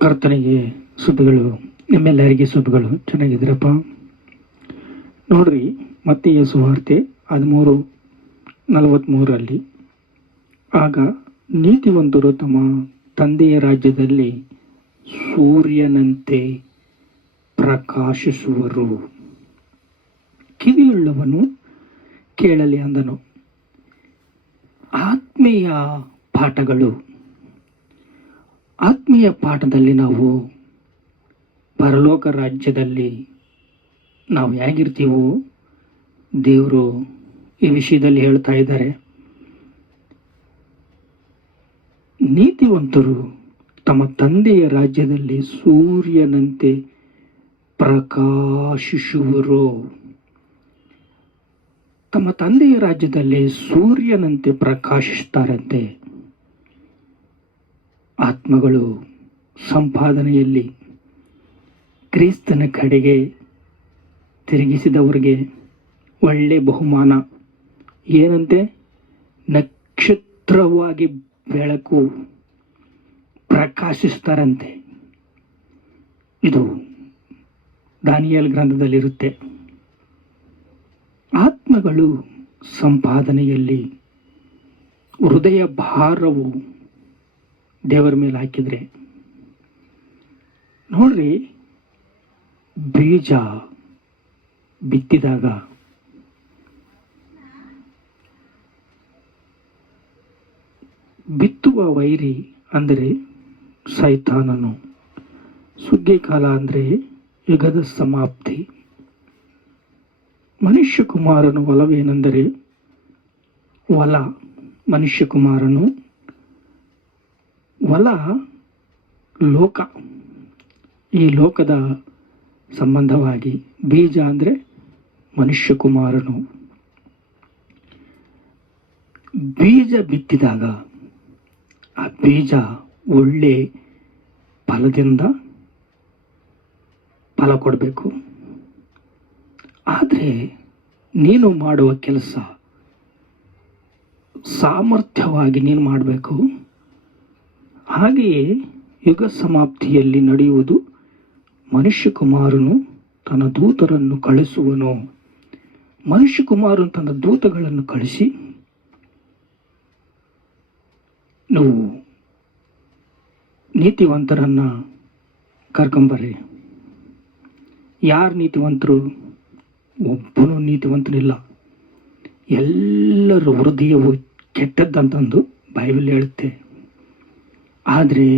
ಕರ್ತನಿಗೆ ಸುದ್ದಿಗಳು, ನಿಮ್ಮೆಲ್ಲರಿಗೆ ಸುದ್ದಿಗಳು. ಚೆನ್ನಾಗಿದ್ದೀರಪ್ಪ? ನೋಡ್ರಿ, ಮತ್ತೆಯ ಸುವಾರ್ತೆ 13:43 ಆಗ ನೀತಿವಂತರು ತಮ್ಮ ತಂದೆಯ ರಾಜ್ಯದಲ್ಲಿ ಸೂರ್ಯನಂತೆ ಪ್ರಕಾಶಿಸುವರು. ಕಿವಿಯುಳ್ಳವನು ಕೇಳಲಿ ಅಂದನು. ಆತ್ಮೀಯ ಪಾಠಗಳು. ಆತ್ಮೀಯ ಪಾಠದಲ್ಲಿ ನಾವು ಪರಲೋಕ ರಾಜ್ಯದಲ್ಲಿ ನಾವು ಹೇಗಿರ್ತೀವೋ ದೇವರು ಈ ವಿಷಯದಲ್ಲಿ ಹೇಳ್ತಾ ಇದ್ದಾರೆ. ನೀತಿವಂತರು ತಮ್ಮ ತಂದೆಯ ರಾಜ್ಯದಲ್ಲಿ ಸೂರ್ಯನಂತೆ ಪ್ರಕಾಶಿಸುವರು. ತಮ್ಮ ತಂದೆಯ ರಾಜ್ಯದಲ್ಲಿ ಸೂರ್ಯನಂತೆ ಪ್ರಕಾಶಿಸ್ತಾರಂತೆ. ಆತ್ಮಗಳು ಸಂಪಾದನೆಯಲ್ಲಿ ಕ್ರಿಸ್ತನ ಕಡೆಗೆ ತಿರುಗಿಸಿದವರಿಗೆ ಒಳ್ಳೆ ಬಹುಮಾನ ಏನಂತೆ? ನಕ್ಷತ್ರವಾಗಿ ಬೆಳಕು ಪ್ರಕಾಶಿಸ್ತಾರಂತೆ. ಇದು ದಾನಿಯೇಲ್ ಗ್ರಂಥದಲ್ಲಿರುತ್ತೆ. ಆತ್ಮಗಳು ಸಂಪಾದನೆಯಲ್ಲಿ ಹೃದಯ ಭಾರವು ದೇವರ ಮೇಲೆ ಹಾಕಿದರೆ, ನೋಡ್ರಿ, ಬೀಜ ಬಿತ್ತಿದಾಗ ಬಿತ್ತುವ ವೈರಿ ಅಂದರೆ ಸೈತಾನನು, ಸುಗ್ಗಿ ಕಾಲ ಅಂದರೆ ಯುಗದ ಸಮಾಪ್ತಿ. ಮನುಷ್ಯ ಕುಮಾರನು ಹೊಲವೇನೆಂದರೆ ಹೊಲ. ಮನುಷ್ಯ ಕುಮಾರನು ಹೊಲ ಲೋಕ. ಈ ಲೋಕದ ಸಂಬಂಧವಾಗಿ ಬೀಜ ಅಂದರೆ ಮನುಷ್ಯ ಕುಮಾರನು. ಬೀಜ ಬಿತ್ತಿದಾಗ ಆ ಬೀಜ ಒಳ್ಳೆ ಫಲದಿಂದ ಫಲ ಕೊಡಬೇಕು. ಆದರೆ ನೀನು ಮಾಡುವ ಕೆಲಸ ಸಾಮರ್ಥ್ಯವಾಗಿ ನೀನು ಮಾಡಬೇಕು. ಹಾಗೆಯೇ ಯುಗ ಸಮಾಪ್ತಿಯಲ್ಲಿ ನಡೆಯುವುದು. ಮನುಷ್ಯ ಕುಮಾರನು ತನ್ನ ದೂತರನ್ನು ಕಳಿಸುವನು. ಮನುಷ್ಯ ಕುಮಾರನು ತನ್ನ ದೂತಗಳನ್ನು ಕಳಿಸಿ, ನೀವು ನೀತಿವಂತರನ್ನು ಕರ್ಕೊಂಬರ್ರಿ. ಯಾರು ನೀತಿವಂತರು? ಒಬ್ಬನು ನೀತಿವಂತನಿಲ್ಲ. ಎಲ್ಲರ ಹೃದಯವು ಕೆಟ್ಟದ್ದಂತಂದು ಬೈಬಲ್ ಹೇಳುತ್ತೆ. ಆದರೆ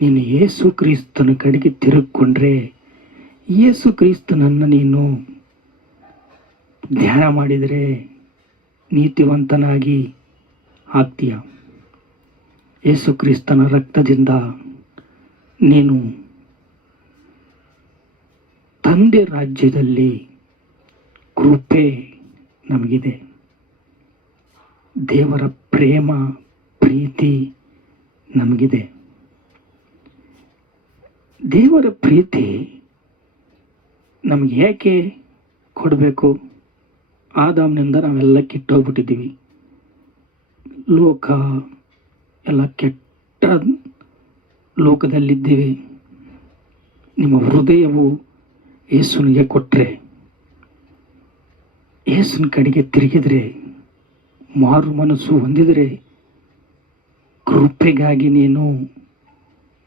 ನೀನು ಯೇಸು ಕ್ರಿಸ್ತನ ಕಡೆಗೆ ತಿರುಗಿಕೊಂಡ್ರೆ, ಯೇಸು ಕ್ರಿಸ್ತನನ್ನು ನೀನು ಧ್ಯಾನ ಮಾಡಿದರೆ ನೀತಿವಂತನಾಗಿ ಆಗ್ತೀಯ. ಯೇಸು ಕ್ರಿಸ್ತನ ರಕ್ತದಿಂದ ನೀನು ತಂದೆ ರಾಜ್ಯದಲ್ಲಿ ಕೃಪೆ ನಮಗಿದೆ. ದೇವರ ಪ್ರೇಮ ಪ್ರೀತಿ ನಮಗಿದೆ. ದೇವರ ಪ್ರೀತಿ ನಮಗೆ ಏಕೆ ಕೊಡಬೇಕು? ಆದಾಮ್ನಿಂದ ನಾವೆಲ್ಲ ಕೆಟ್ಟೋಗ್ಬಿಟ್ಟಿದ್ದೀವಿ. ಲೋಕ ಎಲ್ಲ ಕೆಟ್ಟ ಲೋಕದಲ್ಲಿದ್ದೇವೆ. ನಿಮ್ಮ ಹೃದಯವು ಯೇಸುನಿಗೆ ಕೊಟ್ಟರೆ, ಯೇಸುನ ಕಡೆಗೆ ತಿರುಗಿದರೆ, ಮಾರು ಮನಸ್ಸು ಹೊಂದಿದರೆ, ಕೃಪೆಗಾಗಿ ನೀನು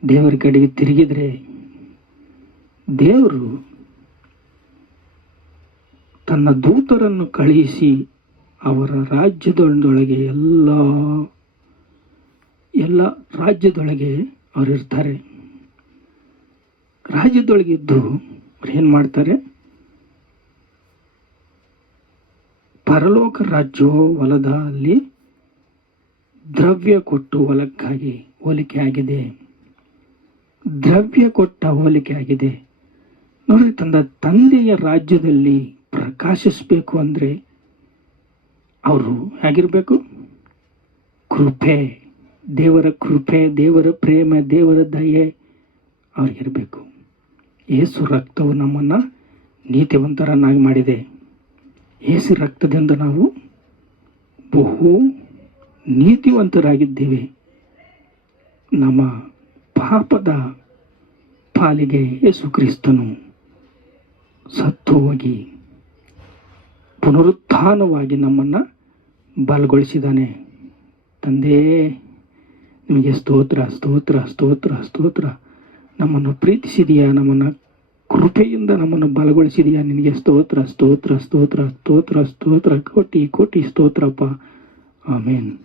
ದೇವರ ಕಡೆಗೆ ತಿರುಗಿದರೆ, ದೇವರು ತನ್ನ ದೂತರನ್ನು ಕಳುಹಿಸಿ ಅವರ ರಾಜ್ಯದೊಳಗೆ ಎಲ್ಲ ರಾಜ್ಯದೊಳಗೆ ಅವರಿರ್ತಾರೆ. ರಾಜ್ಯದೊಳಗಿದ್ದು ಅವ್ರು ಏನು ಮಾಡ್ತಾರೆ? ಪರಲೋಕ ರಾಜ್ಯವು ಹೊಲದಲ್ಲಿ ದ್ರವ್ಯ ಕೊಟ್ಟು ಹೊಲಕ್ಕಾಗಿ ಹೋಲಿಕೆ ಆಗಿದೆ. ದ್ರವ್ಯ ಕೊಟ್ಟ ಹೋಲಿಕೆ ಆಗಿದೆ. ನೋಡಿ, ತನ್ನ ತಂದೆಯ ರಾಜ್ಯದಲ್ಲಿ ಪ್ರಕಾಶಿಸಬೇಕು ಅಂದರೆ ಅವರು ಹೇಗಿರಬೇಕು? ಕೃಪೆ, ದೇವರ ಕೃಪೆ, ದೇವರ ಪ್ರೇಮ, ದೇವರ ದಯೆ ಅವ್ರಿಗಿರಬೇಕು. ಯೇಸು ರಕ್ತವು ನಮ್ಮನ್ನು ನೀತಿವಂತರನ್ನಾಗಿ ಮಾಡಿದೆ. ಯೇಸು ರಕ್ತದಿಂದ ನಾವು ಬಹು ನೀತಿವಂತರಾಗಿದ್ದೇವೆ. ನಮ್ಮ ಪಾಪದ ಪಾಲಿಗೆ ಯೇಸು ಕ್ರಿಸ್ತನು ಸತ್ತು ಹೋಗಿ ಪುನರುತ್ಥಾನವಾಗಿ ನಮ್ಮನ್ನು ಬಲಗೊಳಿಸಿದ್ದಾನೆ. ತಂದೆ, ನಿಮಗೆ ಸ್ತೋತ್ರ ಸ್ತೋತ್ರ ಸ್ತೋತ್ರ ಸ್ತೋತ್ರ. ನಮ್ಮನ್ನು ಪ್ರೀತಿಸಿದೆಯಾ, ನಮ್ಮನ್ನು ಕೃಪೆಯಿಂದ ನಮ್ಮನ್ನು ಬಲಗೊಳಿಸಿದೆಯಾ. ನಿನಗೆ ಸ್ತೋತ್ರ ಸ್ತೋತ್ರ ಸ್ತೋತ್ರ ಸ್ತೋತ್ರ ಸ್ತೋತ್ರ. ಕೋಟಿ ಕೋಟಿ ಸ್ತೋತ್ರಪ್ಪ. ಆಮೇನ್.